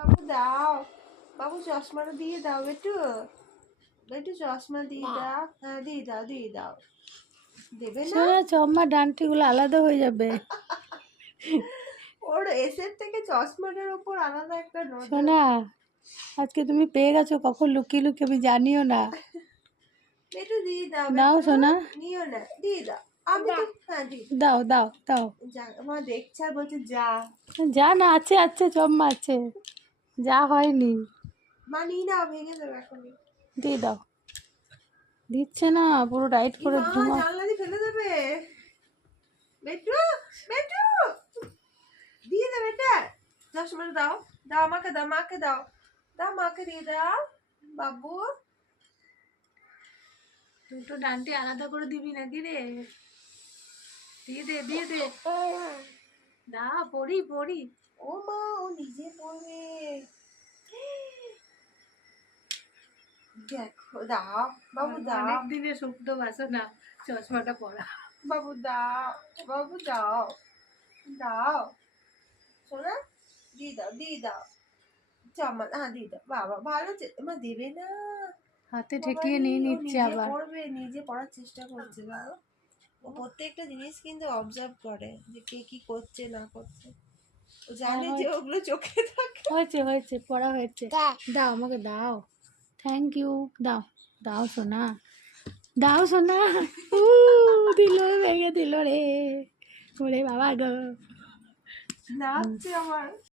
বাবু দাও, বাবু চশমাটা দিয়ে দাও বেটু, বেটু চশমা দিয়ে দাও। হ্যাঁ দিয়ে দাও, দিয়ে দাও। দেবে না? শোনা চম্মা ডান্টিগুলো আলাদা হয়ে যাবে। ওর এসের থেকে চশমাটার উপর আলাদা একটা নজর। শোনা আজকে তুমি পেয়ে গেছো, কখন লুকিয়ে লুকিয়ে আমি জানিও না। বেটু দিয়ে দাও, দাও বেটু সোনা, নিও না, দিয়ে দাও। আমি তো হ্যাঁ দিই। দাও দাও দাও। যা মা দেখছে আর বলছে যা। যা না, আছে আছে চম্মা আছে, যা হয়নি। মা নিয়ে নাও, ভেঙে দেবে এখনই। দিয়ে দাও। দিচ্ছে না, পুরো টাইট ই করে মা ধুমা। জানলা দিয়ে ফেলে দেবে। বেটু, বেটু দিয়ে দে বেটা, চশমাটা দাও, দাও আমাকে দাও, মাকে দাও, দাও মাকে দিয়ে দাও বাবু। দুটো ডান্টি আলাদা করে দিবি নাকি রে? দিয়ে দে দিয়ে দে। দা পড়ি পড়ি। ও মা, ও নিজে পড়বে। দেখো দাও বাবু, দাও অনেক দিনের সুপ্ত বাসনা চশমাটা পরা। বাবু, দাও বাবু, দাও দাও শোনা, দিয়ে দাও, দিয়ে দাও। চমা হ্যাঁ দিয়ে দাও। বাবা ভালো মা দেবে না। হাতে বাবা ঠেকিয়ে রে, নিয়ে ও নিচ্ছে নিজে আবার। পড়বে, নিজে পড়ার চেষ্টা করছে বাবা। ও প্রত্যেকটা জিনিস কিন্তু অবজার্ভ করে যে কে কি করছে না করছে। ও জানে যে ওগুলো চোখে থাকে। হয়েছে হয়েছে, পড়া হয়েছে। দাও আমাকে দাও, থ্যাংক ইউ। দাও দাও সোনা, দাও সোনা। দিল, ভেঙে দিল রে, ওরে বাবা গো। নাচছে আমার।